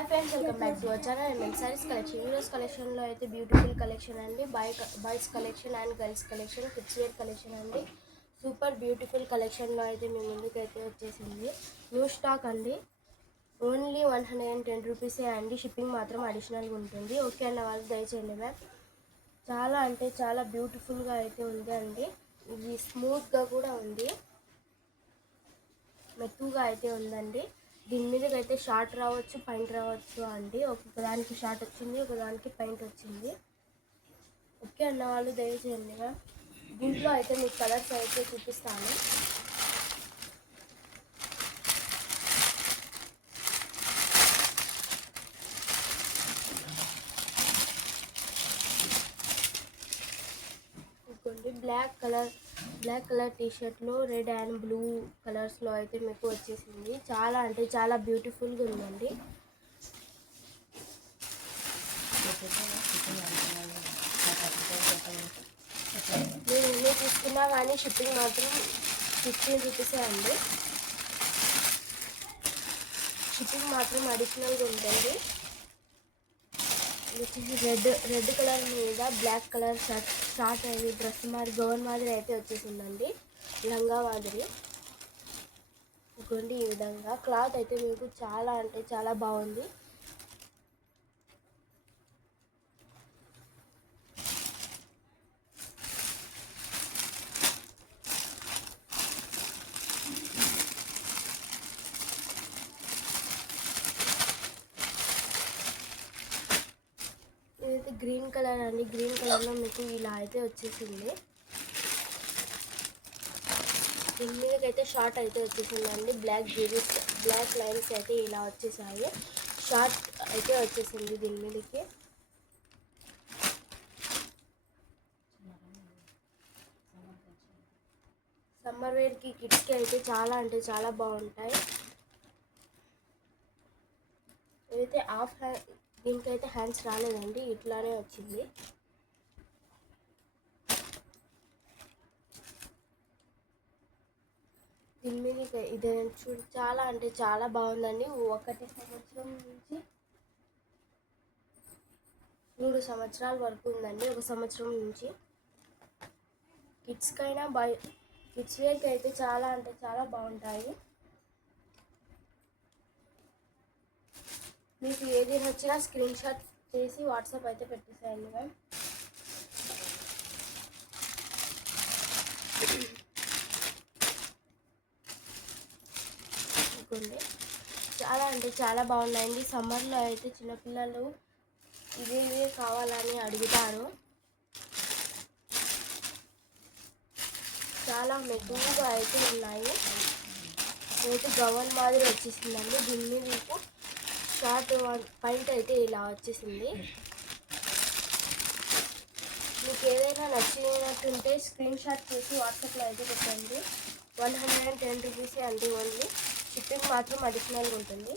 Hi friends, welcome back to our channel and sarees collection. ఈరోజు కలెక్షన్లో అయితే బ్యూటిఫుల్ కలెక్షన్ అండి. Boys collection and girls collection, kids wear collection అండి. Super beautiful కలెక్షన్లో అయితే మీ ముందుకైతే వచ్చేసింది. న్యూ స్టాక్ అండి. ఓన్లీ 110 రూపీసే అండి. షిప్పింగ్ మాత్రం అడిషనల్గా ఉంటుంది. ఓకే అన్న వాళ్ళు దయచేయండి మ్యామ్. చాలా అంటే చాలా బ్యూటిఫుల్గా అయితే ఉంది అండి. ఇది స్మూత్గా కూడా ఉంది, మెత్తుగా అయితే ఉందండి. దీని మీదకి అయితే షార్ట్ రావచ్చు, పైంట్ రావచ్చు అండి. ఒకదానికి షార్ట్ వచ్చింది, ఒకదానికి పైంట్ వచ్చింది. ఓకే అన్న వాళ్ళు దయచేయండి. దీంట్లో అయితే మీకు కలర్స్ అయితే చూపిస్తాను. ఇంకోండి బ్లాక్ కలర్ టీషర్ట్లో రెడ్ అండ్ బ్లూ కలర్స్లో అయితే మీకు వచ్చేసింది. చాలా అంటే చాలా బ్యూటిఫుల్గా ఉందండి. నేను ఎన్ని తీసుకున్నా కానీ షిప్పింగ్ మాత్రం 15 రూపీసే అండి. షిప్పింగ్ మాత్రం అడిషనల్గా ఉంటుంది. రెడ్ కలర్ మీద బ్లాక్ కలర్ షార్ట్ అయ్యి డ్రెస్ మాదిరి గౌన్ మాదిరి అయితే వచ్చేసిందండి. లంగా మాదిరి ఇంకోండి. ఈ విధంగా క్లాత్ అయితే మీకు చాలా అంటే చాలా బాగుంది. ఇదైతే గ్రీన్ కలర్ అండి. గ్రీన్ కలర్లో మీకు ఇలా అయితే వచ్చేసింది. దీని మీదకైతే షార్ట్ అయితే వచ్చేసిందండి. బ్లాక్ లైన్స్ అయితే ఇలా వచ్చేసాయి. షార్ట్ అయితే వచ్చేసింది దీని మీదకి. సమ్మర్ వేర్కి కిడ్స్కి అయితే చాలా అంటే చాలా బాగుంటాయి. ఇదైతే దీనికైతే హ్యాండ్స్ రాలేదండి, ఇట్లానే వచ్చింది. దీని మీద ఇది చూడు, చాలా అంటే చాలా బాగుందండి. 1 సంవత్సరం నుంచి 3 సంవత్సరాల వరకు ఉందండి. 1 సంవత్సరం నుంచి కిడ్స్కైనా కిడ్స్ వేర్కి అయితే చాలా అంటే చాలా బాగుంటాయి. మీకు ఏది నచ్చినా స్క్రీన్ షాట్ చేసి వాట్సాప్ అయితే పెట్టేసేయండి మ్యామ్. చాలా అంటే చాలా బాగున్నాయండి. సమ్మర్లో అయితే చిన్నపిల్లలు ఇవే కావాలని అడుగుతారు. చాలా మెతుగా అయితే ఉన్నాయి. అయితే గవన్ మాదిరి వచ్చేసిందండి. దీని మీద మీకు షార్ట్ పాయింట్ అయితే ఇలా వచ్చేసింది. మీకు ఏదైనా నచ్చినట్టుంటే స్క్రీన్ షాట్ చేసి వాట్సాప్లో అయితే పెట్టండి. 110 రూపీసే అండి ఓన్లీ. షిప్పింగ్ మాత్రం అడిషనల్గా ఉంటుంది.